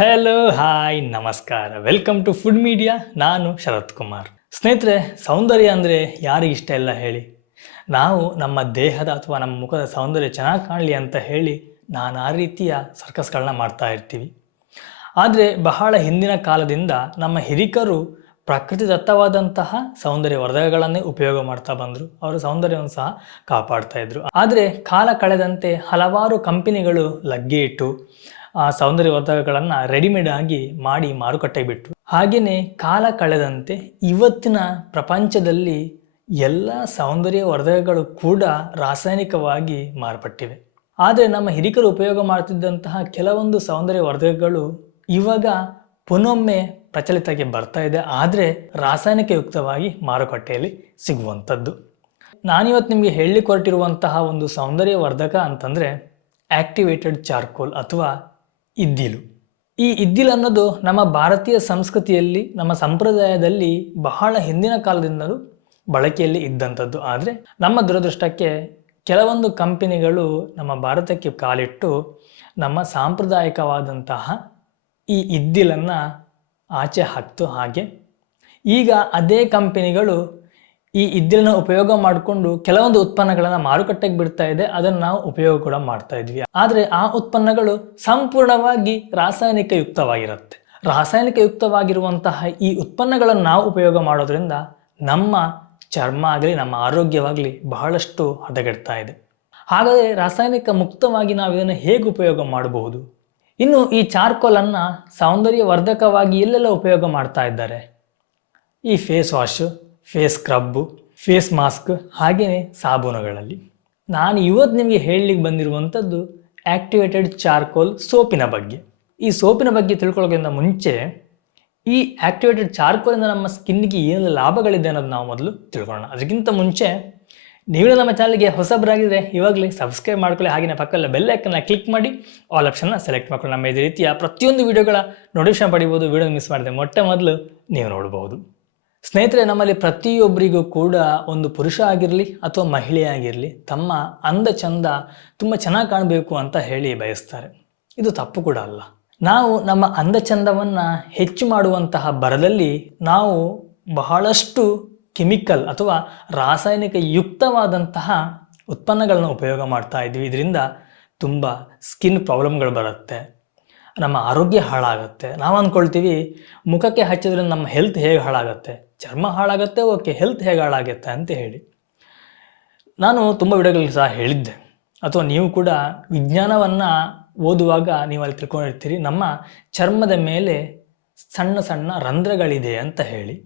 Hello hi ನಮಸ್ಕಾರ. Welcome to food media ನಾನು ಶರತ್ ಕುಮಾರ್. ಸ್ನೇಹಿತರೆ, ಸೌಂದರ್ಯ ಅಂದರೆ ಯಾರಿಗೆ ಇಷ್ಟ ಇಲ್ಲ ಹೇಳಿ? ನಾವು ನಮ್ಮ ದೇಹದ ಅಥವಾ ನಮ್ಮ ಮುಖದ ಸೌಂದರ್ಯ ಚೆನ್ನಾಗಿ ಕಾಣಲಿ ಅಂತ ಹೇಳಿ ನಾನಾ ರೀತಿಯ ಸರ್ಕಸ್ಗಳನ್ನ ಮಾಡ್ತಾ ಇರ್ತೀವಿ. ಆದರೆ ಬಹಳ ಹಿಂದಿನ ಕಾಲದಿಂದ ನಮ್ಮ ಹಿರಿಕರು ಪ್ರಕೃತಿದತ್ತವಾದಂತಹ ಸೌಂದರ್ಯ ವರ್ಧಕಗಳನ್ನೇ ಉಪಯೋಗ ಮಾಡ್ತಾ ಬಂದರು. ಅವರ ಸೌಂದರ್ಯವನ್ನು ಸಹ ಕಾಪಾಡ್ತಾ ಇದ್ರು. ಆದರೆ ಕಾಲ ಕಳೆದಂತೆ ಹಲವಾರು ಕಂಪನಿಗಳು ಲಗ್ಗೆ ಇಟ್ಟು ಆ ಸೌಂದರ್ಯವರ್ಧಕಗಳನ್ನು ರೆಡಿಮೇಡ್ ಆಗಿ ಮಾಡಿ ಮಾರುಕಟ್ಟೆಗೆ ಬಿಟ್ಟರು ಹಾಗೆಯೇ ಕಾಲ ಕಳೆದಂತೆ ಇವತ್ತಿನ ಪ್ರಪಂಚದಲ್ಲಿ ಎಲ್ಲ ಸೌಂದರ್ಯವರ್ಧಕಗಳು ಕೂಡ ರಾಸಾಯನಿಕವಾಗಿ ಮಾರ್ಪಟ್ಟಿವೆ. ಆದರೆ ನಮ್ಮ ಹಿರಿಕರು ಉಪಯೋಗ ಮಾಡ್ತಿದ್ದಂತಹ ಕೆಲವೊಂದು ಸೌಂದರ್ಯವರ್ಧಕಗಳು ಇವಾಗ ಪುನೊಮ್ಮೆ ಪ್ರಚಲಿತಕ್ಕೆ ಬರ್ತಾ ಇದೆ. ಆದರೆ ರಾಸಾಯನಿಕಯುಕ್ತವಾಗಿ ಮಾರುಕಟ್ಟೆಯಲ್ಲಿ ಸಿಗುವಂಥದ್ದು. ನಾನಿವತ್ತು ನಿಮಗೆ ಹೇಳಲಿಕ್ಕೆ ಹೊರಟಿರುವಂತಹ ಒಂದು ಸೌಂದರ್ಯವರ್ಧಕ ಅಂತಂದರೆ ಆಕ್ಟಿವೇಟೆಡ್ ಚಾರ್ಕೋಲ್ ಅಥವಾ ಇದ್ದಿಲು. ಈ ಇದ್ದಿಲು ಅನ್ನೋದು ನಮ್ಮ ಭಾರತೀಯ ಸಂಸ್ಕೃತಿಯಲ್ಲಿ, ನಮ್ಮ ಸಂಪ್ರದಾಯದಲ್ಲಿ ಬಹಳ ಹಿಂದಿನ ಕಾಲದಿಂದಲೂ ಬಳಕೆಯಲ್ಲಿ ಇದ್ದಂಥದ್ದು. ಆದರೆ ನಮ್ಮ ದುರದೃಷ್ಟಕ್ಕೆ ಕೆಲವೊಂದು ಕಂಪನಿಗಳು ನಮ್ಮ ಭಾರತಕ್ಕೆ ಕಾಲಿಟ್ಟು ನಮ್ಮ ಸಾಂಪ್ರದಾಯಿಕವಾದಂತಹ ಈ ಇದ್ದಿಲನ್ನು ಆಚೆ ಹಾಕ್ತು ಹಾಗೆ. ಈಗ ಅದೇ ಕಂಪನಿಗಳು ಈ ಇದ್ದಿಲನ್ನ ಉಪಯೋಗ ಮಾಡಿಕೊಂಡು ಕೆಲವೊಂದು ಉತ್ಪನ್ನಗಳನ್ನ ಮಾರುಕಟ್ಟೆಗೆ ಬಿಡ್ತಾ ಇದೆ, ಅದನ್ನ ನಾವು ಉಪಯೋಗ ಕೂಡ ಮಾಡ್ತಾ ಇದ್ವಿ. ಆದರೆ ಆ ಉತ್ಪನ್ನಗಳು ಸಂಪೂರ್ಣವಾಗಿ ರಾಸಾಯನಿಕ ಯುಕ್ತವಾಗಿರುತ್ತೆ ರಾಸಾಯನಿಕ ಯುಕ್ತವಾಗಿರುವಂತಹ ಈ ಉತ್ಪನ್ನಗಳನ್ನು ನಾವು ಉಪಯೋಗ ಮಾಡೋದ್ರಿಂದ ನಮ್ಮ ಚರ್ಮ ಆಗಲಿ, ನಮ್ಮ ಆರೋಗ್ಯವಾಗಲಿ ಬಹಳಷ್ಟು ಹದಗೆಡ್ತಾ ಇದೆ. ಹಾಗಾದರೆ ರಾಸಾಯನಿಕ ಮುಕ್ತವಾಗಿ ನಾವು ಇದನ್ನು ಹೇಗೆ ಉಪಯೋಗ ಮಾಡಬಹುದು? ಇನ್ನು ಈ ಚಾರ್ಕೋಲನ್ನು ಸೌಂದರ್ಯವರ್ಧಕವಾಗಿ ಎಲ್ಲೆಲ್ಲ ಉಪಯೋಗ ಮಾಡ್ತಾ ಇದ್ದಾರೆ? ಈ face wash face scrub face mask ಹಾಗೆಯೇ ಸಾಬೂನುಗಳಲ್ಲಿ. ನಾನು ಇವತ್ತು ನಿಮಗೆ ಹೇಳಲಿಕ್ಕೆ ಬಂದಿರುವಂಥದ್ದು ಆ್ಯಕ್ಟಿವೇಟೆಡ್ ಚಾರ್ಕೋಲ್ ಸೋಪಿನ ಬಗ್ಗೆ. ಈ ಸೋಪಿನ ಬಗ್ಗೆ ತಿಳ್ಕೊಳ್ಳೋಕ್ಕಿಂತ ಮುಂಚೆ ಈ ಆ್ಯಕ್ಟಿವೇಟೆಡ್ ಚಾರ್ಕೋಲಿಂದ ನಮ್ಮ ಸ್ಕಿನ್ಗೆ ಏನೆಲ್ಲ ಲಾಭಗಳಿದೆ ಅನ್ನೋದು ನಾವು ಮೊದಲು ತಿಳ್ಕೊಳ್ಳೋಣ. ಅದಕ್ಕಿಂತ ಮುಂಚೆ ನೀವು ನಮ್ಮ ಚಾನಲ್ಗೆ ಹೊಸಬರಾಗಿದ್ದರೆ ಇವಾಗಲೇ ಸಬ್ಸ್ಕ್ರೈಬ್ ಮಾಡ್ಕೊಳ್ಳಿ ಹಾಗೆ ಪಕ್ಕದಲ್ಲ ಬೆಲ್ ಕ್ಲಿಕ್ ಮಾಡಿ ಆಲ್ ಆಪ್ಷನ್ನ ಸೆಲೆಕ್ಟ್ ಮಾಡ್ಕೊಳ್ಳಿ. ನಮ್ಮ ಇದೇ ರೀತಿಯ ಪ್ರತಿಯೊಂದು ವೀಡಿಯೋಗಳ ನೋಟಿಫಿಕೇಶನ್ ಪಡಿಬೋದು, ವಿಡಿಯೋ ಮಿಸ್ ಮಾಡಿದೆ ಮೊಟ್ಟ ಮೊದಲು ನೀವು ನೋಡ್ಬೋದು. ಸ್ನೇಹಿತರೆ, ನಮ್ಮಲ್ಲಿ ಪ್ರತಿಯೊಬ್ಬರಿಗೂ ಕೂಡ ಒಂದು ಪುರುಷ ಆಗಿರಲಿ ಅಥವಾ ಮಹಿಳೆ ಆಗಿರಲಿ, ತಮ್ಮ ಅಂದ ಚಂದ ತುಂಬ ಚೆನ್ನಾಗಿ ಕಾಣಬೇಕು ಅಂತ ಹೇಳಿ ಬಯಸ್ತಾರೆ. ಇದು ತಪ್ಪು ಕೂಡ ಅಲ್ಲ. ನಾವು ನಮ್ಮ ಅಂದ ಚಂದವನ್ನು ಹೆಚ್ಚು ಮಾಡುವಂತಹ ಬರದಲ್ಲಿ ನಾವು ಬಹಳಷ್ಟು ಕೆಮಿಕಲ್ ಅಥವಾ ರಾಸಾಯನಿಕ ಯುಕ್ತವಾದಂತಹ ಉತ್ಪನ್ನಗಳನ್ನು ಉಪಯೋಗ ಮಾಡ್ತಾ ಇದ್ವಿ. ಇದರಿಂದ ತುಂಬ ಸ್ಕಿನ್ ಪ್ರಾಬ್ಲಮ್ಗಳು ಬರುತ್ತೆ. ನಮ್ಮ ಆರೋಗ್ಯ ಹಾಳಾಗುತ್ತೆ. ನಾವು ಅಂದ್ಕೊಳ್ತೀವಿ ಮುಖಕ್ಕೆ ಹಚ್ಚಿದ್ರೆ ನಮ್ಮ ಹೆಲ್ತ್ ಹೇಗೆ ಹಾಳಾಗುತ್ತೆ? ಚರ್ಮ ಹಾಳಾಗುತ್ತೆ, ಓಕೆ ಹೆಲ್ತ್ ಹೇಗೆ ಹಾಳಾಗುತ್ತೆ ಅಂತ ಹೇಳಿ. ನಾನು ತುಂಬ ವಿಡಿಯೋಗಳಲ್ಲಿ ಸಹ ಹೇಳಿದ್ದೆ. ಅಥವಾ ನೀವು ಕೂಡ ವಿಜ್ಞಾನವನ್ನು ಓದುವಾಗ ನೀವು ಅಲ್ಲಿ ತಿಳ್ಕೊಂಡಿರ್ತೀರಿ. ನಮ್ಮ ಚರ್ಮದ ಮೇಲೆ ಸಣ್ಣ ಸಣ್ಣ ರಂಧ್ರಗಳಿದೆ ಅಂತ ಹೇಳಿ.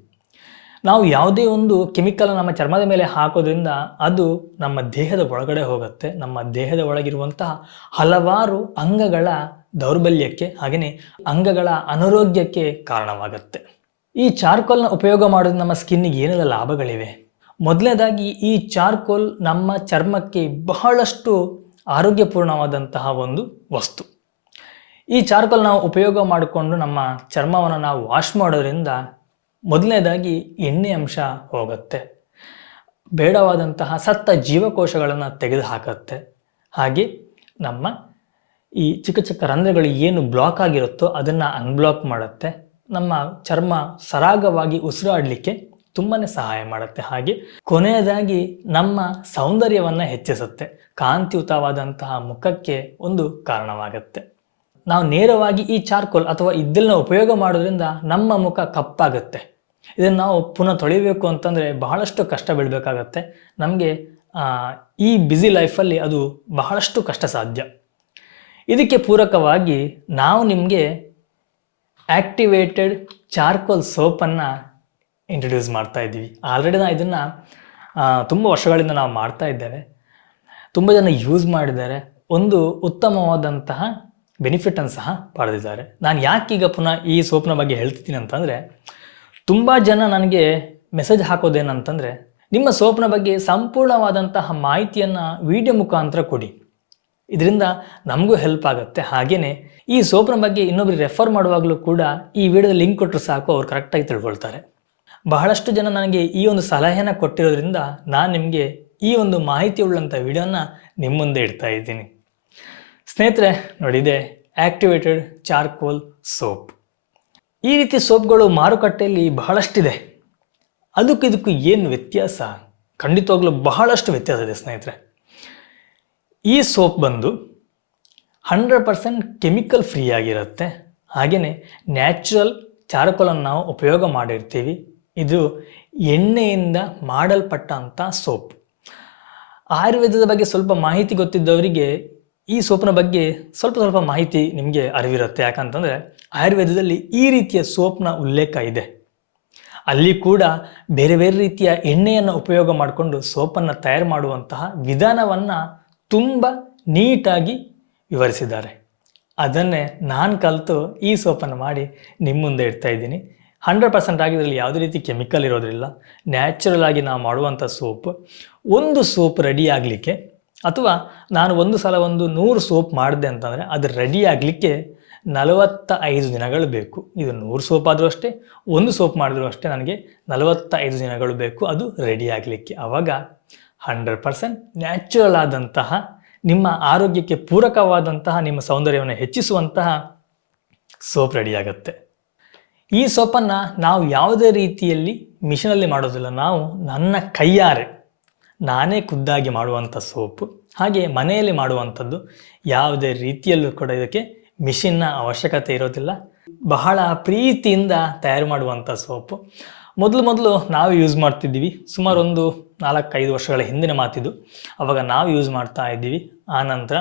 ನಾವು ಯಾವುದೇ ಒಂದು ಕೆಮಿಕಲ್ ನಮ್ಮ ಚರ್ಮದ ಮೇಲೆ ಹಾಕೋದ್ರಿಂದ ಅದು ನಮ್ಮ ದೇಹದ ಒಳಗಡೆ ಹೋಗುತ್ತೆ. ನಮ್ಮ ದೇಹದ ಒಳಗಿರುವಂತಹ ಹಲವಾರು ಅಂಗಗಳ ದೌರ್ಬಲ್ಯಕ್ಕೆ ಹಾಗೆಯೇ ಅಂಗಗಳ ಅನಾರೋಗ್ಯಕ್ಕೆ ಕಾರಣವಾಗುತ್ತೆ. ಈ ಚಾರ್ಕೋಲ್ನ ಉಪಯೋಗ ಮಾಡೋದು ನಮ್ಮ ಸ್ಕಿನ್ನಿಗೆ ಏನೆಲ್ಲ ಲಾಭಗಳಿವೆ? ಮೊದಲನೇದಾಗಿ ಈ ಚಾರ್ಕೋಲ್ ನಮ್ಮ ಚರ್ಮಕ್ಕೆ ಬಹಳಷ್ಟು ಆರೋಗ್ಯಪೂರ್ಣವಾದಂತಹ ಒಂದು ವಸ್ತು. ಈ ಚಾರ್ಕೋಲ್ ನಾವು ಉಪಯೋಗ ಮಾಡಿಕೊಂಡು ನಮ್ಮ ಚರ್ಮವನ್ನು ನಾವು ವಾಶ್ ಮಾಡೋದ್ರಿಂದ ಮೊದಲನೇದಾಗಿ ಎಣ್ಣೆ ಅಂಶ ಹೋಗುತ್ತೆ. ಬೇಡವಾದಂತಹ ಸತ್ತ ಜೀವಕೋಶಗಳನ್ನು ತೆಗೆದು ಹಾಕತ್ತೆ ಹಾಗೆ ನಮ್ಮ ಈ ಚಿಕ್ಕ ಚಿಕ್ಕ ರಂಧ್ರಗಳು ಏನು ಬ್ಲಾಕ್ ಆಗಿರುತ್ತೋ ಅದನ್ನು ಅನ್ಬ್ಲಾಕ್ ಮಾಡುತ್ತೆ. ನಮ್ಮ ಚರ್ಮ ಸರಾಗವಾಗಿ ಉಸಿರಾಡಲಿಕ್ಕೆ ತುಂಬಾ ಸಹಾಯ ಮಾಡುತ್ತೆ. ಹಾಗೆ ಕೊನೆಯದಾಗಿ ನಮ್ಮ ಸೌಂದರ್ಯವನ್ನು ಹೆಚ್ಚಿಸುತ್ತೆ. ಕಾಂತಿಯುತವಾದಂತಹ ಮುಖಕ್ಕೆ ಒಂದು ಕಾರಣವಾಗುತ್ತೆ. ನಾವು ನೇರವಾಗಿ ಈ ಚಾರ್ಕೋಲ್ ಅಥವಾ ಇದ್ದಿಲ್ನ ಉಪಯೋಗ ಮಾಡೋದ್ರಿಂದ ನಮ್ಮ ಮುಖ ಕಪ್ಪಾಗುತ್ತೆ. ಇದನ್ನು ನಾವು ಪುನಃ ತೊಳಿಬೇಕು ಅಂತಂದರೆ ಬಹಳಷ್ಟು ಕಷ್ಟ ಬೀಳಬೇಕಾಗತ್ತೆ. ನಮಗೆ ಈ ಬ್ಯುಸಿ ಲೈಫಲ್ಲಿ ಅದು ಬಹಳಷ್ಟು ಕಷ್ಟ ಸಾಧ್ಯ. ಇದಕ್ಕೆ ಪೂರಕವಾಗಿ ನಾವು ನಿಮಗೆ ಆ್ಯಕ್ಟಿವೇಟೆಡ್ ಚಾರ್ಕೋಲ್ ಸೋಪನ್ನು ಇಂಟ್ರೊಡ್ಯೂಸ್ ಮಾಡ್ತಾ ಇದ್ದೀವಿ. ಆಲ್ರೆಡಿ ನಾವು ಇದನ್ನು ತುಂಬ ವರ್ಷಗಳಿಂದ ನಾವು ಮಾಡ್ತಾ ಇದ್ದೇವೆ. ತುಂಬ ಜನ ಯೂಸ್ ಮಾಡಿದ್ದಾರೆ. ಒಂದು ಉತ್ತಮವಾದಂತಹ ಬೆನಿಫಿಟನ್ನು ಸಹ ಪಡೆದಿದ್ದಾರೆ. ನಾನು ಯಾಕೀಗ ಪುನಃ ಈ ಸೋಪ್ನ ಬಗ್ಗೆ ಹೇಳ್ತಿದ್ದೀನಿ ಅಂತಂದರೆ, ತುಂಬ ಜನ ನನಗೆ ಮೆಸೇಜ್ ಹಾಕೋದೇನಂತಂದರೆ, ನಿಮ್ಮ ಸೋಪ್ನ ಬಗ್ಗೆ ಸಂಪೂರ್ಣವಾದಂತಹ ಮಾಹಿತಿಯನ್ನು ವಿಡಿಯೋ ಮುಖಾಂತರ ಕೊಡಿ. ಇದರಿಂದ ನಮಗೂ ಹೆಲ್ಪ್ ಆಗುತ್ತೆ. ಹಾಗೆಯೇ ಈ ಸೋಪ್ನ ಬಗ್ಗೆ ಇನ್ನೊಬ್ರಿಗೆ ರೆಫರ್ ಮಾಡುವಾಗಲೂ ಕೂಡ ಈ ವಿಡಿಯೋದ ಲಿಂಕ್ ಕೊಟ್ಟರು ಸಾಕು, ಅವ್ರು ಕರೆಕ್ಟಾಗಿ ತಿಳ್ಕೊಳ್ತಾರೆ. ಬಹಳಷ್ಟು ಜನ ನನಗೆ ಈ ಒಂದು ಸಲಹೆಯನ್ನು ಕೊಟ್ಟಿರೋದ್ರಿಂದ ನಾನು ನಿಮಗೆ ಈ ಒಂದು ಮಾಹಿತಿ ಉಳ್ಳಂಥ ವಿಡಿಯೋನ ನಿಮ್ಮ ಮುಂದೆ ಇಡ್ತಾ ಇದ್ದೀನಿ. ಸ್ನೇಹಿತರೆ ನೋಡಿದೆ ಆಕ್ಟಿವೇಟೆಡ್ ಚಾರ್ಕೋಲ್ ಸೋಪ್ ಈ ರೀತಿ ಸೋಪ್ಗಳು ಮಾರುಕಟ್ಟೆಯಲ್ಲಿ ಬಹಳಷ್ಟಿದೆ. ಅದಕ್ಕೂ ಇದಕ್ಕೂ ಏನು ವ್ಯತ್ಯಾಸ? ಖಂಡಿತವಾಗ್ಲೂ ಬಹಳಷ್ಟು ವ್ಯತ್ಯಾಸ ಇದೆ ಸ್ನೇಹಿತರೆ. ಈ ಸೋಪ್ ಬಂದು ಹಂಡ್ರೆಡ್ ಪರ್ಸೆಂಟ್ ಕೆಮಿಕಲ್ ಫ್ರೀ ಆಗಿರುತ್ತೆ. ಹಾಗೆಯೇ ನ್ಯಾಚುರಲ್ ಚಾರ್ಕೋಲನ್ನು ನಾವು ಉಪಯೋಗ ಮಾಡಿರ್ತೀವಿ. ಇದು ಎಣ್ಣೆಯಿಂದ ಮಾಡಲ್ಪಟ್ಟಂಥ ಸೋಪ್. ಆಯುರ್ವೇದದ ಬಗ್ಗೆ ಸ್ವಲ್ಪ ಮಾಹಿತಿ ಗೊತ್ತಿದ್ದವರಿಗೆ ಈ ಸೋಪ್ನ ಬಗ್ಗೆ ಸ್ವಲ್ಪ ಸ್ವಲ್ಪ ಮಾಹಿತಿ ನಿಮಗೆ ಅರಿವಿರುತ್ತೆ. ಯಾಕಂತಂದರೆ ಆಯುರ್ವೇದದಲ್ಲಿ ಈ ರೀತಿಯ ಸೋಪ್ನ ಉಲ್ಲೇಖ ಇದೆ. ಅಲ್ಲಿ ಕೂಡ ಬೇರೆ ಬೇರೆ ರೀತಿಯ ಎಣ್ಣೆಯನ್ನು ಉಪಯೋಗ ಮಾಡಿಕೊಂಡು ಸೋಪನ್ನು ತಯಾರು ಮಾಡುವಂತಹ ವಿಧಾನವನ್ನು ತುಂಬ ನೀಟಾಗಿ ವಿವರಿಸಿದ್ದಾರೆ. ಅದನ್ನೇ ನಾನು ಕಲಿತು ಈ ಸೋಪನ್ನು ಮಾಡಿ ನಿಮ್ಮ ಮುಂದೆ ಇಡ್ತಾ ಇದ್ದೀನಿ. ಹಂಡ್ರೆಡ್ ಪರ್ಸೆಂಟ್ ಆಗಿದ್ರಲ್ಲಿ ಯಾವುದೇ ರೀತಿ ಕೆಮಿಕಲ್ ಇರೋದಿಲ್ಲ ನ್ಯಾಚುರಲ್ ಆಗಿ ನಾವು ಮಾಡುವಂಥ ಸೋಪ್, ಒಂದು ಸೋಪ್ ರೆಡಿ ಆಗಲಿಕ್ಕೆ ಅಥವಾ ನಾನು ಒಂದು ಸಲ ಒಂದು ನೂರು ಸೋಪ್ ಮಾಡಿದೆ ಅಂತಂದರೆ ಅದು ರೆಡಿ ಆಗಲಿಕ್ಕೆ ನಲವತ್ತ ಐದು ದಿನಗಳು ಬೇಕು. ಇದು ನೂರು ಸೋಪ್ ಆದರೂ ಅಷ್ಟೇ, ಒಂದು ಸೋಪ್ ಮಾಡಿದ್ರೂ ಅಷ್ಟೇ ನನಗೆ ನಲವತ್ತ ಐದು ದಿನಗಳು ಬೇಕು ಅದು ರೆಡಿ ಆಗಲಿಕ್ಕೆ. ಆವಾಗ ಹಂಡ್ರೆಡ್ ಪರ್ಸೆಂಟ್ ನ್ಯಾಚುರಲ್ ಆದಂತಹ ನಿಮ್ಮ ಆರೋಗ್ಯಕ್ಕೆ ಪೂರಕವಾದಂತಹ, ನಿಮ್ಮ ಸೌಂದರ್ಯವನ್ನು ಹೆಚ್ಚಿಸುವಂತಹ ಸೋಪ್ ರೆಡಿ ಆಗುತ್ತೆ ಈ ಸೋಪನ್ನು ನಾವು ಯಾವುದೇ ರೀತಿಯಲ್ಲಿ ಮಿಷಿನಲ್ಲಿ ಮಾಡೋದಿಲ್ಲ. ನಾವು ನನ್ನ ಕೈಯಾರೆ ನಾನೇ ಖುದ್ದಾಗಿ ಮಾಡುವಂಥ ಸೋಪು, ಹಾಗೆ ಮನೆಯಲ್ಲಿ ಮಾಡುವಂಥದ್ದು ಯಾವುದೇ ರೀತಿಯಲ್ಲೂ ಕೂಡ ಇದಕ್ಕೆ ಮಿಷಿನ್ನ ಅವಶ್ಯಕತೆ ಇರೋದಿಲ್ಲ. ಬಹಳ ಪ್ರೀತಿಯಿಂದ ತಯಾರು ಮಾಡುವಂಥ ಸೋಪು. ಮೊದಲು ಮೊದಲು ನಾವು ಯೂಸ್ ಮಾಡ್ತಿದ್ದೀವಿ. ಸುಮಾರು ಒಂದು ನಾಲ್ಕೈದು ವರ್ಷಗಳ ಹಿಂದಿನ ಮಾತಿದು. ಅವಾಗ ನಾವು ಯೂಸ್ ಮಾಡ್ತಾ ಇದ್ದೀವಿ. ಆ ನಂತರ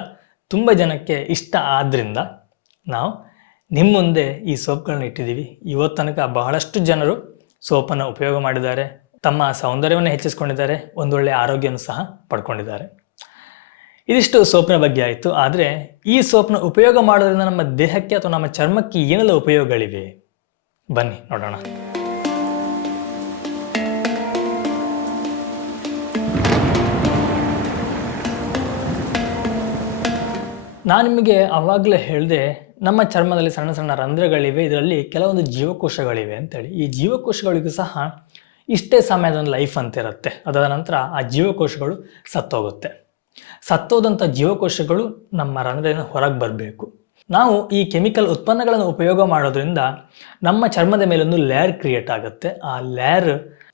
ತುಂಬ ಜನಕ್ಕೆ ಇಷ್ಟ ಆದ್ದರಿಂದ ನಾವು ನಿಮ್ಮ ಮುಂದೆ ಈ ಸೋಪ್ಗಳನ್ನ ಇಟ್ಟಿದ್ದೀವಿ. ಇವತ್ತು ತನಕ ಬಹಳಷ್ಟು ಜನರು ಸೋಪನ್ನು ಉಪಯೋಗ ಮಾಡಿದ್ದಾರೆ. ತಮ್ಮ ಸೌಂದರ್ಯವನ್ನು ಹೆಚ್ಚಿಸ್ಕೊಂಡಿದ್ದಾರೆ. ಒಂದೊಳ್ಳೆ ಆರೋಗ್ಯವನ್ನು ಸಹ ಪಡ್ಕೊಂಡಿದ್ದಾರೆ. ಇದಿಷ್ಟು ಸೋಪ್ನ ಬಗ್ಗೆ ಆಯಿತು. ಆದರೆ ಈ ಸೋಪ್ನ ಉಪಯೋಗ ಮಾಡೋದ್ರಿಂದ ನಮ್ಮ ದೇಹಕ್ಕೆ ಅಥವಾ ನಮ್ಮ ಚರ್ಮಕ್ಕೆ ಏನೆಲ್ಲ ಉಪಯೋಗಗಳಿವೆ? ಬನ್ನಿ, ನೋಡೋಣ. ನಾನು ನಿಮಗೆ ಆವಾಗಲೇ ಹೇಳಿದೆ, ನಮ್ಮ ಚರ್ಮದಲ್ಲಿ ಸಣ್ಣ ಸಣ್ಣ ರಂಧ್ರಗಳಿವೆ, ಇದರಲ್ಲಿ ಕೆಲವೊಂದು ಜೀವಕೋಶಗಳಿವೆ ಅಂತೇಳಿ. ಈ ಜೀವಕೋಶಗಳಿಗೂ ಸಹ ಇಷ್ಟೇ ಸಮಯದ ಒಂದು ಲೈಫ್ ಅಂತ ಇರುತ್ತೆ ಅದಾದ ನಂತರ ಆ ಜೀವಕೋಶಗಳು ಸತ್ತೋಗುತ್ತೆ. ಸತ್ತೋದಂಥ ಜೀವಕೋಶಗಳು ನಮ್ಮ ರಂಧ್ರದಿಂದ ಹೊರಗೆ ಬರಬೇಕು. ನಾವು ಈ ಕೆಮಿಕಲ್ ಉತ್ಪನ್ನಗಳನ್ನು ಉಪಯೋಗ ಮಾಡೋದ್ರಿಂದ ನಮ್ಮ ಚರ್ಮದ ಮೇಲೊಂದು ಲೇಯರ್ ಕ್ರಿಯೇಟ್ ಆಗುತ್ತೆ. ಆ ಲೇಯರ್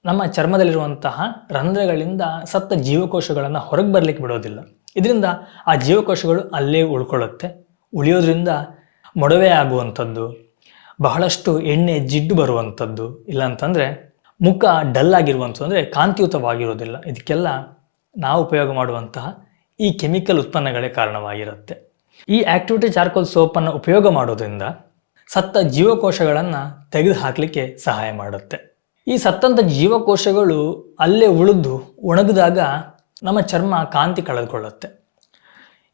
ನಮ್ಮ ಚರ್ಮದಲ್ಲಿರುವಂತಹ ರಂಧ್ರಗಳಿಂದ ಸತ್ತ ಜೀವಕೋಶಗಳನ್ನು ಹೊರಗೆ ಬರಲಿಕ್ಕೆ ಬಿಡೋದಿಲ್ಲ. ಇದರಿಂದ ಆ ಜೀವಕೋಶಗಳು ಅಲ್ಲೇ ಉಳ್ಕೊಳ್ಳುತ್ತೆ. ಉಳಿಯೋದ್ರಿಂದ ಮೊಡವೆ ಆಗುವಂಥದ್ದು, ಬಹಳಷ್ಟು ಎಣ್ಣೆ ಜಿಡ್ಡು ಬರುವಂಥದ್ದು, ಇಲ್ಲಾಂತಂದರೆ ಮುಖ ಡಲ್ ಆಗಿರುವಂಥದ್ದು, ಅಂದರೆ ಕಾಂತಿಯುತವಾಗಿರೋದಿಲ್ಲ. ಇದಕ್ಕೆಲ್ಲ ನಾವು ಉಪಯೋಗ ಮಾಡುವಂತಹ ಈ ಕೆಮಿಕಲ್ ಉತ್ಪನ್ನಗಳೇ ಕಾರಣವಾಗಿರುತ್ತೆ. ಈ ಆಕ್ಟಿವಿಟಿ ಚಾರ್ಕೋಲ್ ಸೋಪನ್ನು ಉಪಯೋಗ ಮಾಡೋದ್ರಿಂದ ಸತ್ತ ಜೀವಕೋಶಗಳನ್ನು ತೆಗೆದು ಹಾಕಲಿಕ್ಕೆ ಸಹಾಯ ಮಾಡುತ್ತೆ. ಈ ಸತ್ತಂಥ ಜೀವಕೋಶಗಳು ಅಲ್ಲೇ ಉಳಿದು ಒಣಗಿದಾಗ ನಮ್ಮ ಚರ್ಮ ಕಾಂತಿ ಕಳೆದುಕೊಳ್ಳುತ್ತೆ.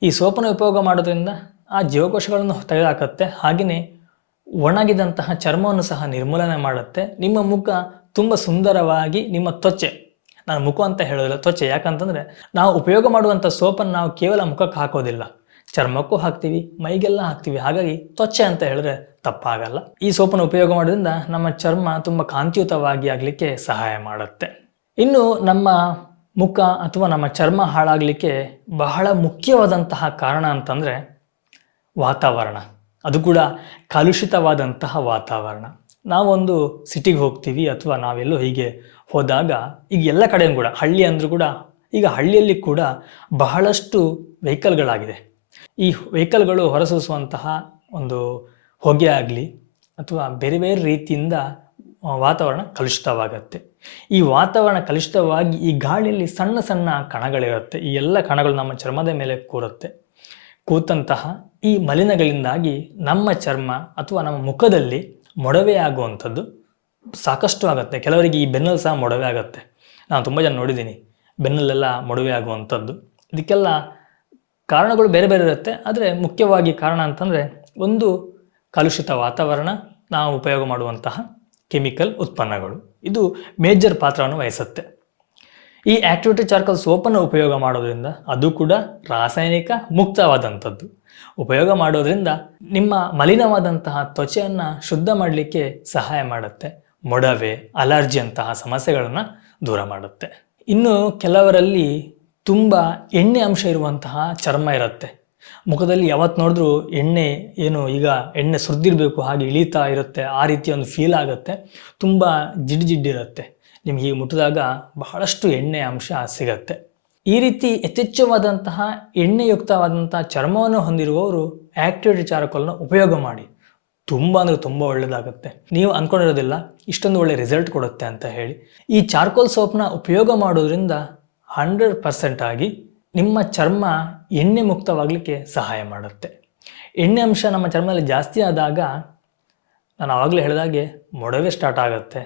ಈ ಸೋಪನ್ನು ಉಪಯೋಗ ಮಾಡೋದ್ರಿಂದ ಆ ಜೀವಕೋಶಗಳನ್ನು ತೆಗೆದುಹಾಕುತ್ತೆ ಹಾಗೆಯೇ ಒಣಗಿದಂತಹ ಚರ್ಮವನ್ನು ಸಹ ನಿರ್ಮೂಲನೆ ಮಾಡುತ್ತೆ. ನಿಮ್ಮ ಮುಖ ತುಂಬ ಸುಂದರವಾಗಿ, ನಿಮ್ಮ ತ್ವಚೆ, ನಾನು ಮುಖ ಅಂತ ಹೇಳೋದಿಲ್ಲ, ತ್ವಚೆ, ಯಾಕಂತಂದರೆ ನಾವು ಉಪಯೋಗ ಮಾಡುವಂಥ ಸೋಪನ್ನು ನಾವು ಕೇವಲ ಮುಖಕ್ಕೆ ಹಾಕೋದಿಲ್ಲ. ಚರ್ಮಕ್ಕೂ ಹಾಕ್ತೀವಿ, ಮೈಗೆಲ್ಲ ಹಾಕ್ತೀವಿ. ಹಾಗಾಗಿ ತ್ವಚೆ ಅಂತ ಹೇಳಿದ್ರೆ ತಪ್ಪಾಗಲ್ಲ. ಈ ಸೋಪನ್ನು ಉಪಯೋಗ ಮಾಡೋದ್ರಿಂದ ನಮ್ಮ ಚರ್ಮ ತುಂಬ ಕಾಂತಿಯುತವಾಗಿ ಆಗಲಿಕ್ಕೆ ಸಹಾಯ ಮಾಡುತ್ತೆ. ಇನ್ನು ನಮ್ಮ ಮುಖ ಅಥವಾ ನಮ್ಮ ಚರ್ಮ ಹಾಳಾಗಲಿಕ್ಕೆ ಬಹಳ ಮುಖ್ಯವಾದಂತಹ ಕಾರಣ ಅಂತಂದರೆ ವಾತಾವರಣ. ಅದು ಕೂಡ ಕಲುಷಿತವಾದಂತಹ ವಾತಾವರಣ. ನಾವೊಂದು ಸಿಟಿಗೆ ಹೋಗ್ತೀವಿ ಅಥವಾ ನಾವೆಲ್ಲೋ ಹೀಗೆ ಹೋದಾಗ ಈಗ ಎಲ್ಲ ಕಡೆಯೂ ಕೂಡ, ಹಳ್ಳಿ ಅಂದರೂ ಕೂಡ, ಈಗ ಹಳ್ಳಿಯಲ್ಲಿ ಕೂಡ ಬಹಳಷ್ಟು ವೆಹಿಕಲ್ಗಳಾಗಿದೆ. ಈ ವೆಹಿಕಲ್ಗಳು ಹೊರಸೂಸುವಂತಹ ಒಂದು ಹೊಗೆ ಆಗಲಿ ಅಥವಾ ಬೇರೆ ಬೇರೆ ರೀತಿಯಿಂದ ವಾತಾವರಣ ಕಲುಷಿತವಾಗತ್ತೆ. ಈ ವಾತಾವರಣ ಕಲುಷಿತವಾಗಿ ಈ ಗಾಳಿಯಲ್ಲಿ ಸಣ್ಣ ಸಣ್ಣ ಕಣಗಳಿರುತ್ತೆ. ಈ ಎಲ್ಲ ಕಣಗಳು ನಮ್ಮ ಚರ್ಮದ ಮೇಲೆ ಕೂರುತ್ತೆ. ಕೂತಂತಹ ಈ ಮಲಿನಗಳಿಂದಾಗಿ ನಮ್ಮ ಚರ್ಮ ಅಥವಾ ನಮ್ಮ ಮುಖದಲ್ಲಿ ಮೊಡವೆ ಆಗುವಂಥದ್ದು ಸಾಕಷ್ಟು ಆಗುತ್ತೆ. ಕೆಲವರಿಗೆ ಈ ಬೆನ್ನಲ್ಲಿ ಸಹ ಮೊಡವೆ ಆಗುತ್ತೆ. ನಾನು ತುಂಬ ಜನ ನೋಡಿದ್ದೀನಿ ಬೆನ್ನಲ್ಲೆಲ್ಲ ಮೊಡವೆ ಆಗುವಂಥದ್ದು. ಇದಕ್ಕೆಲ್ಲ ಕಾರಣಗಳು ಬೇರೆ ಬೇರೆ ಇರುತ್ತೆ. ಆದರೆ ಮುಖ್ಯವಾಗಿ ಕಾರಣ ಅಂತಂದರೆ ಒಂದು ಕಲುಷಿತ ವಾತಾವರಣ ನಾವು ಉಪಯೋಗ ಮಾಡುವಂತಹ ಕೆಮಿಕಲ್ ಉತ್ಪನ್ನಗಳು. ಇದು ಮೇಜರ್ ಪಾತ್ರವನ್ನು ವಹಿಸುತ್ತೆ. ಈ ಆಕ್ಟಿವಿಟಿ ಚಾರ್ಕಲ್ ಸೋಪನ್ನು ಉಪಯೋಗ ಮಾಡೋದ್ರಿಂದ ಅದು ಕೂಡ ರಾಸಾಯನಿಕ ಮುಕ್ತವಾದಂಥದ್ದು. ಉಪಯೋಗ ಮಾಡೋದ್ರಿಂದ ನಿಮ್ಮ ಮಲಿನವಾದಂತಹ ತ್ವಚೆಯನ್ನು ಶುದ್ಧ ಮಾಡಲಿಕ್ಕೆ ಸಹಾಯ ಮಾಡುತ್ತೆ. ಮೊಡವೆ, ಅಲರ್ಜಿ ಅಂತಹ ಸಮಸ್ಯೆಗಳನ್ನು ದೂರ ಮಾಡುತ್ತೆ. ಇನ್ನು ಕೆಲವರಲ್ಲಿ ತುಂಬ ಎಣ್ಣೆ ಅಂಶ ಇರುವಂತಹ ಚರ್ಮ ಇರುತ್ತೆ. ಮುಖದಲ್ಲಿ ಯಾವತ್ತು ನೋಡಿದ್ರೂ ಎಣ್ಣೆ ಏನು ಈಗ ಎಣ್ಣೆ ಸುರಿದಿರಬೇಕು, ಹಾಗೆ ಇಳೀತಾ ಇರುತ್ತೆ, ಆ ರೀತಿಯ ಒಂದು ಫೀಲ್ ಆಗುತ್ತೆ. ತುಂಬ ಜಿಡ್ ಜಿಡ್ಡಿರುತ್ತೆ ನಿಮ್ಗೆ ಹೀಗೆ ಮುಟ್ಟಿದಾಗ ಬಹಳಷ್ಟು ಎಣ್ಣೆ ಅಂಶ ಸಿಗತ್ತೆ. ಈ ರೀತಿ ಯಥೇಚ್ಛವಾದಂತಹ ಎಣ್ಣೆಯುಕ್ತವಾದಂತಹ ಚರ್ಮವನ್ನು ಹೊಂದಿರುವವರು ಆಕ್ಟಿವೇಟೆಡ್ ಚಾರ್ಕೋಲ್ನ ಉಪಯೋಗ ಮಾಡಿ. ತುಂಬ ಅಂದರೆ ತುಂಬ ಒಳ್ಳೆಯದಾಗುತ್ತೆ ನೀವು ಅಂದ್ಕೊಂಡಿರೋದಿಲ್ಲ ಇಷ್ಟೊಂದು ಒಳ್ಳೆ ರಿಸಲ್ಟ್ ಕೊಡುತ್ತೆ ಅಂತ ಹೇಳಿ. ಈ ಚಾರ್ಕೋಲ್ ಸೋಪ್ನ ಉಪಯೋಗ ಮಾಡೋದ್ರಿಂದ ಹಂಡ್ರೆಡ್ ಪರ್ಸೆಂಟ್ ಆಗಿ ನಿಮ್ಮ ಚರ್ಮ ಎಣ್ಣೆ ಮುಕ್ತವಾಗಲಿಕ್ಕೆ ಸಹಾಯ ಮಾಡುತ್ತೆ. ಎಣ್ಣೆ ಅಂಶ ನಮ್ಮ ಚರ್ಮದಲ್ಲಿ ಜಾಸ್ತಿ ಆದಾಗ ನಾನು ಆವಾಗಲೇ ಹೇಳಿದಾಗೆ ಮೊಡವೆ ಸ್ಟಾರ್ಟ್ ಆಗುತ್ತೆ.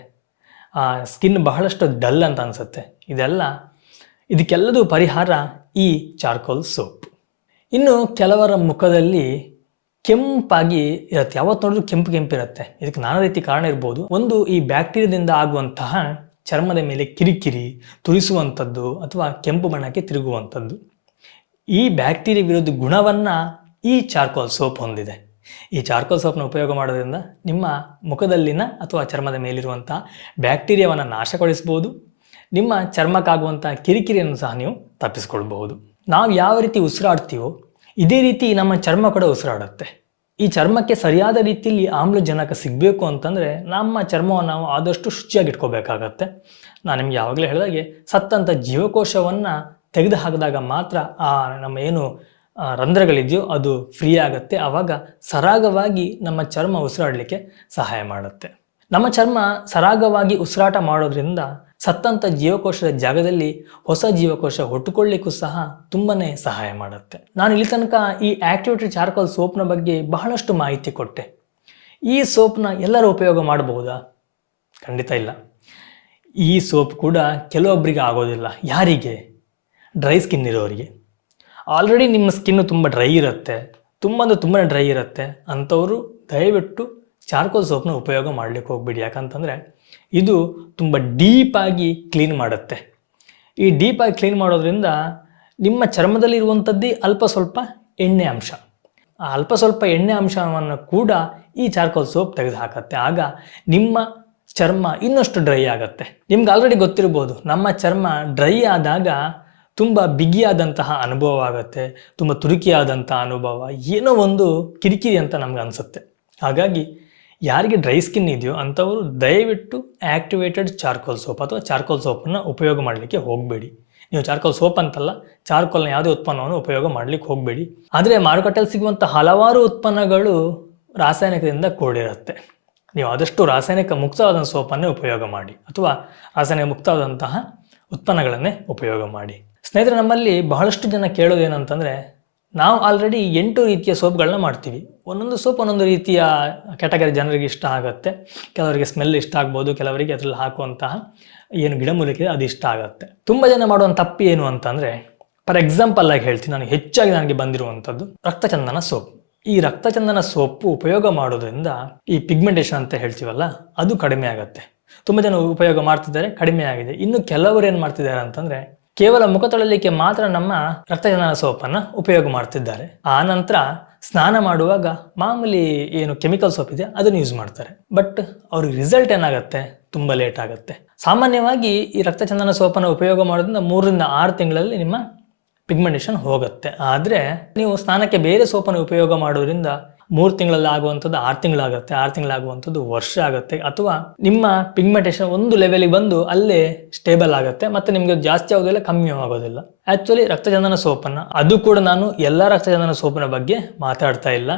ಆ ಸ್ಕಿನ್ ಬಹಳಷ್ಟು ಡಲ್ ಅಂತ ಅನಿಸುತ್ತೆ. ಇದೆಲ್ಲ, ಇದಕ್ಕೆಲ್ಲದೂ ಪರಿಹಾರ ಈ ಚಾರ್ಕೋಲ್ ಸೋಪ್. ಇನ್ನು ಕೆಲವರ ಮುಖದಲ್ಲಿ ಕೆಂಪಾಗಿ ಇರುತ್ತೆ. ಯಾವತ್ತು ನೋಡಿದ್ರು ಕೆಂಪು ಕೆಂಪಿರುತ್ತೆ. ಇದಕ್ಕೆ ನಾನಾ ರೀತಿ ಕಾರಣ ಇರ್ಬೋದು. ಒಂದು ಈ ಬ್ಯಾಕ್ಟೀರಿಯಾದಿಂದ ಆಗುವಂತಹ ಚರ್ಮದ ಮೇಲೆ ಕಿರಿಕಿರಿ ತುರಿಸುವಂಥದ್ದು ಅಥವಾ ಕೆಂಪು ಬಣ್ಣಕ್ಕೆ ತಿರುಗುವಂಥದ್ದು. ಈ ಬ್ಯಾಕ್ಟೀರಿಯಾ ವಿರೋಧಿ ಗುಣವನ್ನು ಈ ಚಾರ್ಕೋಲ್ ಸೋಪ್ ಹೊಂದಿದೆ. ಈ ಚಾರ್ಕೋಲ್ ಸೋಪ್ನ ಉಪಯೋಗ ಮಾಡೋದ್ರಿಂದ ನಿಮ್ಮ ಮುಖದಲ್ಲಿನ ಅಥವಾ ಚರ್ಮದ ಮೇಲಿರುವಂಥ ಬ್ಯಾಕ್ಟೀರಿಯಾವನ್ನು ನಾಶಗೊಳಿಸ್ಬೋದು. ನಿಮ್ಮ ಚರ್ಮಕ್ಕಾಗುವಂಥ ಕಿರಿಕಿರಿಯನ್ನು ಸಹ ನೀವು ತಪ್ಪಿಸ್ಕೊಳ್ಬಹುದು. ನಾವು ಯಾವ ರೀತಿ ಉಸಿರಾಡ್ತೀವೋ, ಇದೇ ರೀತಿ ನಮ್ಮ ಚರ್ಮ ಕೂಡ ಉಸಿರಾಡುತ್ತೆ. ಈ ಚರ್ಮಕ್ಕೆ ಸರಿಯಾದ ರೀತಿಯಲ್ಲಿ ಆಮ್ಲಜನಕ ಸಿಗಬೇಕು ಅಂತಂದರೆ ನಮ್ಮ ಚರ್ಮವನ್ನು ನಾವು ಆದಷ್ಟು ಶುಚಿಯಾಗಿಟ್ಕೋಬೇಕಾಗತ್ತೆ. ನಾನು ನಿಮ್ಗೆ ಯಾವಾಗಲೇ ಹೇಳಿದಾಗೆ ಸತ್ತಂಥ ಜೀವಕೋಶವನ್ನು ತೆಗೆದು ಹಾಕಿದಾಗ ಮಾತ್ರ ಆ ನಮ್ಮ ಏನು ರಂಧ್ರಗಳಿದೆಯೋ ಅದು ಫ್ರೀ ಆಗುತ್ತೆ. ಆವಾಗ ಸರಾಗವಾಗಿ ನಮ್ಮ ಚರ್ಮ ಉಸಿರಾಡಲಿಕ್ಕೆ ಸಹಾಯ ಮಾಡುತ್ತೆ. ನಮ್ಮ ಚರ್ಮ ಸರಾಗವಾಗಿ ಉಸಿರಾಟ ಮಾಡೋದ್ರಿಂದ ಸತ್ತಂಥ ಜೀವಕೋಶದ ಜಾಗದಲ್ಲಿ ಹೊಸ ಜೀವಕೋಶ ಹುಟ್ಟುಕೊಳ್ಳಿಕ್ಕೂ ಸಹ ತುಂಬನೇ ಸಹಾಯ ಮಾಡುತ್ತೆ. ನಾನು ಇಲ್ಲಿ ತನಕ ಈ ಆಕ್ಟಿವೇಟೆಡ್ ಚಾರ್ಕೋಲ್ ಸೋಪ್ನ ಬಗ್ಗೆ ಬಹಳಷ್ಟು ಮಾಹಿತಿ ಕೊಟ್ಟೆ. ಈ ಸೋಪ್ನ ಎಲ್ಲರೂ ಉಪಯೋಗ ಮಾಡಬಹುದಾ? ಖಂಡಿತ ಇಲ್ಲ. ಈ ಸೋಪ್ ಕೂಡ ಕೆಲವೊಬ್ಬರಿಗೆ ಆಗೋದಿಲ್ಲ. ಯಾರಿಗೆ? ಡ್ರೈ ಸ್ಕಿನ್ ಇರೋರಿಗೆ. ಆಲ್ರೆಡಿ ನಿಮ್ಮ ಸ್ಕಿನ್ನು ತುಂಬ ಡ್ರೈ ಇರುತ್ತೆ. ತುಂಬ ಅಂದರೆ ತುಂಬಾ ಡ್ರೈ ಇರುತ್ತೆ. ಅಂಥವರು ದಯವಿಟ್ಟು ಚಾರ್ಕೋಲ್ ಸೋಪ್ನ ಉಪಯೋಗ ಮಾಡಲಿಕ್ಕೆ ಹೋಗ್ಬಿಡಿ. ಯಾಕಂತಂದರೆ ಇದು ತುಂಬ ಡೀಪಾಗಿ ಕ್ಲೀನ್ ಮಾಡುತ್ತೆ. ಈ ಡೀಪಾಗಿ ಕ್ಲೀನ್ ಮಾಡೋದ್ರಿಂದ ನಿಮ್ಮ ಚರ್ಮದಲ್ಲಿರುವಂಥದ್ದೇ ಅಲ್ಪ ಸ್ವಲ್ಪ ಎಣ್ಣೆ ಅಂಶ. ಆ ಅಲ್ಪ ಸ್ವಲ್ಪ ಎಣ್ಣೆ ಅಂಶವನ್ನು ಕೂಡ ಈ ಚಾರ್ಕೋಲ್ ಸೋಪ್ ತೆಗೆದು ಹಾಕುತ್ತೆ ಆಗ ನಿಮ್ಮ ಚರ್ಮ ಇನ್ನಷ್ಟು ಡ್ರೈ ಆಗುತ್ತೆ. ನಿಮ್ಗೆ ಆಲ್ರೆಡಿ ಗೊತ್ತಿರ್ಬೋದು, ನಮ್ಮ ಚರ್ಮ ಡ್ರೈ ಆದಾಗ ತುಂಬ ಬಿಗಿಯಾದಂತಹ ಅನುಭವ ಆಗುತ್ತೆ, ತುಂಬ ತುರುಕಿಯಾದಂಥ ಅನುಭವ, ಏನೋ ಒಂದು ಕಿರಿಕಿರಿ ಅಂತ ನಮ್ಗೆ ಅನಿಸುತ್ತೆ. ಹಾಗಾಗಿ ಯಾರಿಗೆ ಡ್ರೈ ಸ್ಕಿನ್ ಇದೆಯೋ ಅಂಥವರು ದಯವಿಟ್ಟು ಆ್ಯಕ್ಟಿವೇಟೆಡ್ ಚಾರ್ಕೋಲ್ ಸೋಪ್ ಅಥವಾ ಚಾರ್ಕೋಲ್ ಸೋಪನ್ನು ಉಪಯೋಗ ಮಾಡಲಿಕ್ಕೆ ಹೋಗಬೇಡಿ. ನೀವು ಚಾರ್ಕೋಲ್ ಸೋಪ್ ಅಂತಲ್ಲ, ಚಾರ್ಕೋಲ್ನ ಯಾವುದೇ ಉತ್ಪನ್ನವನ್ನು ಉಪಯೋಗ ಮಾಡಲಿಕ್ಕೆ ಹೋಗಬೇಡಿ. ಆದರೆ ಮಾರುಕಟ್ಟೆಯಲ್ಲಿ ಸಿಗುವಂಥ ಹಲವಾರು ಉತ್ಪನ್ನಗಳು ರಾಸಾಯನಿಕದಿಂದ ಕೂಡಿರುತ್ತೆ. ನೀವು ಆದಷ್ಟು ರಾಸಾಯನಿಕ ಮುಕ್ತವಾದ ಸೋಪನ್ನೇ ಉಪಯೋಗ ಮಾಡಿ ಅಥವಾ ರಾಸಾಯನಿಕ ಮುಕ್ತವಾದಂತಹ ಉತ್ಪನ್ನಗಳನ್ನೇ ಉಪಯೋಗ ಮಾಡಿ. ಸ್ನೇಹಿತರೆ, ನಮ್ಮಲ್ಲಿ ಬಹಳಷ್ಟು ಜನ ಕೇಳೋದು ಏನಂತಂದರೆ ನಾವು ಆಲ್ರೆಡಿ ಎಂಟು ರೀತಿಯ ಸೋಪ್ಗಳನ್ನ ಮಾಡ್ತೀವಿ. ಒಂದೊಂದು ಸೋಪ್ ಒಂದೊಂದು ರೀತಿಯ ಕ್ಯಾಟಗರಿ ಜನರಿಗೆ ಇಷ್ಟ ಆಗುತ್ತೆ. ಕೆಲವರಿಗೆ ಸ್ಮೆಲ್ ಇಷ್ಟ ಆಗ್ಬೋದು, ಕೆಲವರಿಗೆ ಅದರಲ್ಲಿ ಹಾಕುವಂತಹ ಏನು ಗಿಡಮೂಲಿಕೆ ಅದು ಇಷ್ಟ ಆಗುತ್ತೆ. ತುಂಬ ಜನ ಮಾಡುವಂಥ ತಪ್ಪು ಏನು ಅಂತಂದರೆ ಫಾರ್ ಎಕ್ಸಾಂಪಲ್ ಆಗಿ ಹೇಳ್ತೀನಿ, ನಾನು ಹೆಚ್ಚಾಗಿ ನನಗೆ ಬಂದಿರುವಂಥದ್ದು ರಕ್ತಚಂದನ ಸೋಪ್. ಈ ರಕ್ತಚಂದನ ಸೋಪು ಉಪಯೋಗ ಮಾಡೋದ್ರಿಂದ ಈ ಪಿಗ್ಮೆಂಟೇಷನ್ ಅಂತ ಹೇಳ್ತೀವಲ್ಲ, ಅದು ಕಡಿಮೆ ಆಗುತ್ತೆ. ತುಂಬ ಜನ ಉಪಯೋಗ ಮಾಡ್ತಿದ್ದಾರೆ, ಕಡಿಮೆ ಆಗಿದೆ. ಇನ್ನು ಕೆಲವರು ಏನು ಮಾಡ್ತಿದ್ದಾರೆ ಅಂತಂದ್ರೆ ಕೇವಲ ಮುಖ ತೊಳಲಿಕ್ಕೆ ಮಾತ್ರ ನಮ್ಮ ರಕ್ತಚಂದನ ಸೋಪನ್ನು ಉಪಯೋಗ ಮಾಡ್ತಿದ್ದಾರೆ. ಆ ನಂತರ ಸ್ನಾನ ಮಾಡುವಾಗ ಮಾಮೂಲಿ ಏನು ಕೆಮಿಕಲ್ ಸೋಪ್ ಇದೆ ಅದನ್ನು ಯೂಸ್ ಮಾಡ್ತಾರೆ. ಬಟ್ ಅವ್ರಿಗೆ ರಿಸಲ್ಟ್ ಏನಾಗುತ್ತೆ? ತುಂಬ ಲೇಟ್ ಆಗುತ್ತೆ. ಸಾಮಾನ್ಯವಾಗಿ ಈ ರಕ್ತಚಂದನ ಸೋಪನ್ನು ಉಪಯೋಗ ಮಾಡೋದ್ರಿಂದ ಮೂರರಿಂದ ಆರು ತಿಂಗಳಲ್ಲಿ ನಿಮ್ಮ ಪಿಗ್ಮೆಂಟೇಷನ್ ಹೋಗುತ್ತೆ. ಆದರೆ ನೀವು ಸ್ನಾನಕ್ಕೆ ಬೇರೆ ಸೋಪನ್ನು ಉಪಯೋಗ ಮಾಡೋದ್ರಿಂದ ಮೂರು ತಿಂಗಳಲ್ಲಿ ಆಗುವಂಥದ್ದು ಆರು ತಿಂಗಳಾಗುತ್ತೆ, ಆರು ತಿಂಗಳಾಗುವಂಥದ್ದು ವರ್ಷ ಆಗುತ್ತೆ. ಅಥವಾ ನಿಮ್ಮ ಪಿಗ್ಮೆಂಟೇಷನ್ ಒಂದು ಲೆವೆಲಿಗೆ ಬಂದು ಅಲ್ಲೇ ಸ್ಟೇಬಲ್ ಆಗುತ್ತೆ, ಮತ್ತು ನಿಮಗೆ ಜಾಸ್ತಿ ಆಗೋದಿಲ್ಲ, ಕಮ್ಮಿ ಆಗೋದಿಲ್ಲ. ಆ್ಯಕ್ಚುಲಿ ರಕ್ತಚಂದನ ಸೋಪನ್ನು, ಅದು ಕೂಡ ನಾನು ಎಲ್ಲ ರಕ್ತಚಂದನ ಸೋಪಿನ ಬಗ್ಗೆ ಮಾತಾಡ್ತಾ ಇಲ್ಲ.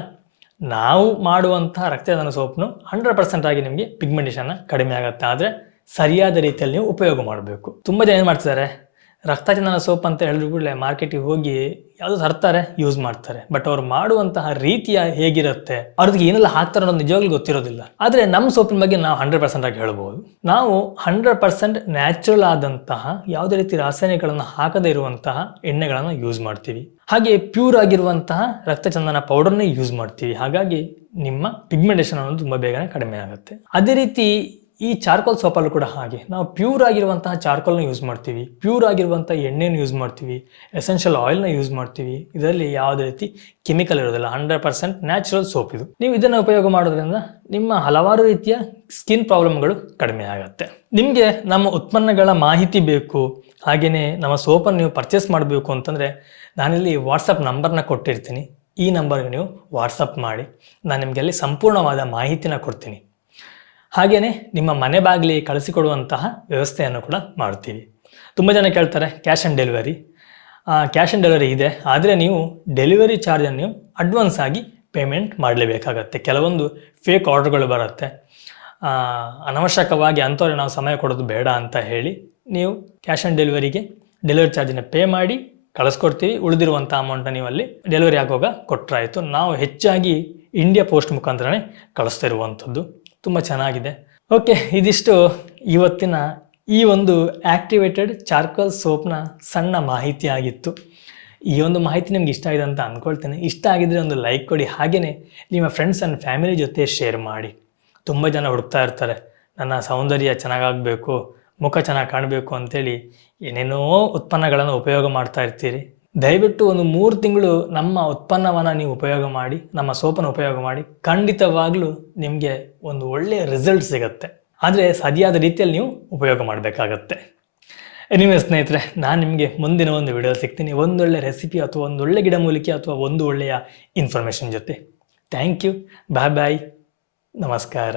ನಾವು ಮಾಡುವಂತಹ ರಕ್ತಚಂದನ ಸೋಪ್ನು ಹಂಡ್ರೆಡ್ ಪರ್ಸೆಂಟ್ ಆಗಿ ನಿಮಗೆ ಪಿಗ್ಮೆಂಟೇಷನ್ ಕಡಿಮೆ ಆಗುತ್ತೆ. ಆದರೆ ಸರಿಯಾದ ರೀತಿಯಲ್ಲಿ ನೀವು ಉಪಯೋಗ ಮಾಡಬೇಕು. ತುಂಬ ಜನ ಏನು ಮಾಡ್ತಿದ್ದಾರೆ ರಕ್ತಚಂದನ ಸೋಪ್ ಅಂತ ಹೇಳಿದ್ರು ಕೂಡಲೇ ಮಾರ್ಕೆಟಿಗೆ ಹೋಗಿ ಯಾವುದು ತರ್ತಾರೆ ಯೂಸ್ ಮಾಡ್ತಾರೆ. ಬಟ್ ಅವ್ರು ಮಾಡುವಂತಹ ರೀತಿಯ ಹೇಗಿರುತ್ತೆ, ಅವ್ರಿಗೆ ಏನೆಲ್ಲ ಹಾಕ್ತಾರೆ ಅನ್ನೋದು ನಿಜವಾಗ್ಲೂ ಗೊತ್ತಿರೋದಿಲ್ಲ. ಆದರೆ ನಮ್ಮ ಸೋಪಿನ ಬಗ್ಗೆ ನಾವು ಹಂಡ್ರೆಡ್ ಪರ್ಸೆಂಟ್ ಆಗಿ ಹೇಳ್ಬೋದು. ನಾವು ಹಂಡ್ರೆಡ್ ಪರ್ಸೆಂಟ್ ನ್ಯಾಚುರಲ್ ಆದಂತಹ ಯಾವುದೇ ರೀತಿ ರಾಸಾಯನಿಕಗಳನ್ನು ಹಾಕದೇ ಇರುವಂತಹ ಎಣ್ಣೆಗಳನ್ನು ಯೂಸ್ ಮಾಡ್ತೀವಿ. ಹಾಗೆ ಪ್ಯೂರ್ ಆಗಿರುವಂತಹ ರಕ್ತಚಂದನ ಪೌಡರ್ನೇ ಯೂಸ್ ಮಾಡ್ತೀವಿ. ಹಾಗಾಗಿ ನಿಮ್ಮ ಪಿಗ್ಮೆಂಟೇಷನ್ ಅನ್ನೋದು ತುಂಬ ಬೇಗನೆ ಕಡಿಮೆ ಆಗುತ್ತೆ. ಅದೇ ರೀತಿ ಈ ಚಾರ್ಕೋಲ್ ಸೋಪಲ್ಲೂ ಕೂಡ ಹಾಗೆ. ನಾವು ಪ್ಯೂರ್ ಆಗಿರುವಂತಹ ಚಾರ್ಕೋಲ್ನ ಯೂಸ್ ಮಾಡ್ತೀವಿ. ಪ್ಯೂರ್ ಆಗಿರುವಂಥ ಎಣ್ಣೆನ ಯೂಸ್ ಮಾಡ್ತೀವಿ. ಎಸೆನ್ಷಿಯಲ್ ಆಯಿಲ್ನ ಯೂಸ್ ಮಾಡ್ತೀವಿ. ಇದರಲ್ಲಿ ಯಾವುದೇ ರೀತಿ ಕೆಮಿಕಲ್ ಇರೋದಿಲ್ಲ. ಹಂಡ್ರೆಡ್ ಪರ್ಸೆಂಟ್ ನ್ಯಾಚುರಲ್ ಸೋಪ್ ಇದು. ನೀವು ಇದನ್ನು ಉಪಯೋಗ ಮಾಡೋದ್ರಿಂದ ನಿಮ್ಮ ಹಲವಾರು ರೀತಿಯ ಸ್ಕಿನ್ ಪ್ರಾಬ್ಲಮ್ಗಳು ಕಡಿಮೆ ಆಗುತ್ತೆ. ನಿಮಗೆ ನಮ್ಮ ಉತ್ಪನ್ನಗಳ ಮಾಹಿತಿ ಬೇಕು. ಹಾಗೆಯೇ ನಮ್ಮ ಸೋಪನ್ನು ನೀವು ಪರ್ಚೇಸ್ ಮಾಡಬೇಕು ಅಂತಂದರೆ ನಾನಿಲ್ಲಿ ವಾಟ್ಸಪ್ ನಂಬರ್ನ ಕೊಟ್ಟಿರ್ತೀನಿ. ಈ ನಂಬರ್ಗೆ ನೀವು ವಾಟ್ಸಪ್ ಮಾಡಿ. ನಾನು ನಿಮಗೆ ಅಲ್ಲಿ ಸಂಪೂರ್ಣವಾದ ಮಾಹಿತಿನ ಕೊಡ್ತೀನಿ. ಹಾಗೆಯೇ ನಿಮ್ಮ ಮನೆ ಬಾಗಿಲಿ ಕಳಿಸಿಕೊಡುವಂತಹ ವ್ಯವಸ್ಥೆಯನ್ನು ಕೂಡ ಮಾಡ್ತೀವಿ. ತುಂಬ ಜನ ಕೇಳ್ತಾರೆ, cash on delivery? Cash on delivery ಇದೆ, ಆದರೆ ನೀವು ಡೆಲಿವರಿ ಚಾರ್ಜನ್ನು ನೀವು ಅಡ್ವಾನ್ಸ್ ಆಗಿ ಪೇಮೆಂಟ್ ಮಾಡಲೇಬೇಕಾಗತ್ತೆ. ಕೆಲವೊಂದು ಫೇಕ್ ಆರ್ಡರ್ಗಳು ಬರುತ್ತೆ. ಅನವಶ್ಯಕವಾಗಿ ಅಂಥವ್ರಿಗೆ ನಾವು ಸಮಯ ಕೊಡೋದು ಬೇಡ ಅಂತ ಹೇಳಿ ನೀವು ಕ್ಯಾಶ್ ಆನ್ ಡೆಲಿವರಿಗೆ ಡೆಲಿವರಿ ಚಾರ್ಜನ್ನ ಪೇ ಮಾಡಿ ಕಳಿಸ್ಕೊಡ್ತೀವಿ. ಉಳಿದಿರುವಂಥ ಅಮೌಂಟನ್ನ ನೀವು ಅಲ್ಲಿ ಡೆಲಿವರಿ ಆಗುವಾಗ ಕೊಟ್ಟರಾಯಿತು ನಾವು ಹೆಚ್ಚಾಗಿ ಇಂಡಿಯಾ ಪೋಸ್ಟ್ ಮುಖಾಂತರನೇ ಕಳಿಸ್ತಾ ಇರುವಂಥದ್ದು ತುಂಬ ಚೆನ್ನಾಗಿದೆ. ಓಕೆ ಇದಿಷ್ಟು ಇವತ್ತಿನ ಈ ಒಂದು ಆ್ಯಕ್ಟಿವೇಟೆಡ್ ಚಾರ್ಕೋಲ್ ಸೋಪ್ನ ಸಣ್ಣ ಮಾಹಿತಿ ಆಗಿತ್ತು. ಈ ಒಂದು ಮಾಹಿತಿ ನಿಮ್ಗೆ ಇಷ್ಟ ಆಗಿದೆ ಅಂತ ಅಂದ್ಕೊಳ್ತೇನೆ ಇಷ್ಟ ಆಗಿದ್ರೆ ಒಂದು ಲೈಕ್ ಕೊಡಿ. ಹಾಗೆಯೇ ನಿಮ್ಮ ಫ್ರೆಂಡ್ಸ್ ಆ್ಯಂಡ್ ಫ್ಯಾಮಿಲಿ ಜೊತೆ ಶೇರ್ ಮಾಡಿ. ತುಂಬ ಜನ ಹುಡುಕ್ತಾ ಇರ್ತಾರೆ. ನನ್ನ ಸೌಂದರ್ಯ ಚೆನ್ನಾಗಾಗಬೇಕು, ಮುಖ ಚೆನ್ನಾಗಿ ಕಾಣಬೇಕು ಅಂಥೇಳಿ ಏನೇನೋ ಉತ್ಪನ್ನಗಳನ್ನು ಉಪಯೋಗ ಮಾಡ್ತಾ ಇರ್ತೀರಿ. ದಯವಿಟ್ಟು ಒಂದು ಮೂರು ತಿಂಗಳು ನಮ್ಮ ಉತ್ಪನ್ನವನ್ನು ನೀವು ಉಪಯೋಗ ಮಾಡಿ, ನಮ್ಮ ಸೋಪನ್ನು ಉಪಯೋಗ ಮಾಡಿ, ಖಂಡಿತವಾಗ್ಲೂ ನಿಮಗೆ ಒಂದು ಒಳ್ಳೆಯ ರಿಸಲ್ಟ್ ಸಿಗುತ್ತೆ. ಆದರೆ ಸರಿಯಾದ ರೀತಿಯಲ್ಲಿ ನೀವು ಉಪಯೋಗ ಮಾಡಬೇಕಾಗತ್ತೆ. ಎನಿವೆ ಸ್ನೇಹಿತರೆ, ನಾನು ನಿಮಗೆ ಮುಂದಿನ ಒಂದು ವಿಡಿಯೋ ಸಿಗ್ತೀನಿ. ಒಂದೊಳ್ಳೆ ರೆಸಿಪಿ ಅಥವಾ ಒಂದೊಳ್ಳೆ ಗಿಡಮೂಲಿಕೆ ಅಥವಾ ಒಂದು ಒಳ್ಳೆಯ ಇನ್ಫಾರ್ಮೇಷನ್ ಜೊತೆ. ಥ್ಯಾಂಕ್ ಯು ಬಾಯ್ ಬಾಯ್ ನಮಸ್ಕಾರ.